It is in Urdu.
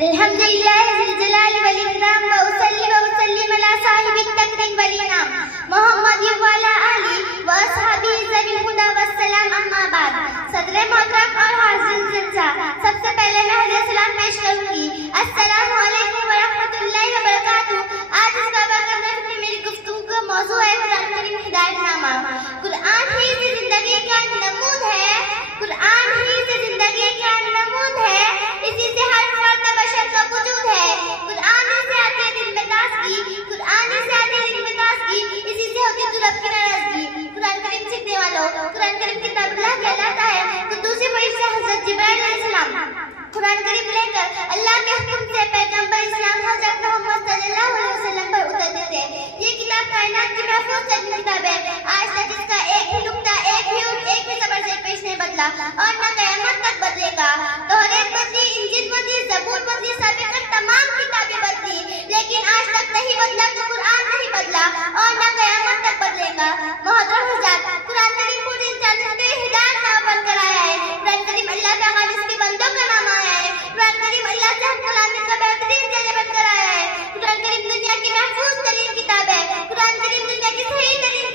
الحمد لله ذي الجلال والإكرام وأصلي وأسلم على صاحب التكريم والإنعام محمد وعلى آله وأصحابه ذوي الهدى والسلام أما بعد. صدر محترم اور حاضرین جلسہ، سب سے پہلے میں حدیث سلام پیش کروں گی. السلام علیکم ورحمۃ اللہ وبرکاتہ. آج اس بابرکت میں میری گفتگو کا موضوع ہے قرآن کریم ہدایت نامہ. قرآن ہی سے زندگی کا نمود ہے، قرآن ہی سے زندگی کا نمود ہے، اسی سے ہر فرد بشر کا وجود ہے. قرآن ہی سے آتی ہے دل میں تازگی، قرآن ہی سے آتی ہے دل میں تازگی، اسی سے ہوتی ہے رب کی ناراضگی. قرآن کریم سیکھنے والوں، قرآن کریم کتاب اللہ کہلاتا ہے. تو دوسری فرشتے حضرت جبرائیل علیہ السلام قرآن کریم لے کر اللہ کے حکم سے پیغمبر اسلام حضرت محمد صلی اللہ علیہ وسلم پر اترتے تھے. یہ کتاب کائنات کی محفوظ ترین کتاب ہے. آج تک اس کا ایک بھی نقطہ، ایک بھی زبر سے پیش نہیں بدلا اور نہ قیامت تک بدلے گا. توریت بدلی، انجیل بدلی، زبور بدلی، سابقاً تمام کتابیں بدلی، لیکن آج تک نہیں بدلا تو قرآن نہیں بدلا اور نہ قیامت تک بدلے گا. محترم حضرات، قرآن کریم پوری انسانیت کے ہدایت نامہ بن کر آیا ہے. قرآن کریم اللہ کا خالص کے بندوں کا نام آیا ہے. قرآن کریم اللہ سے ہم کلامی کا بہترین ذریعہ بن کر آیا ہے. قرآن کریم دنیا کی محفوظ ترین کتاب ہے. قرآن کریم دنیا کی صحیح ترین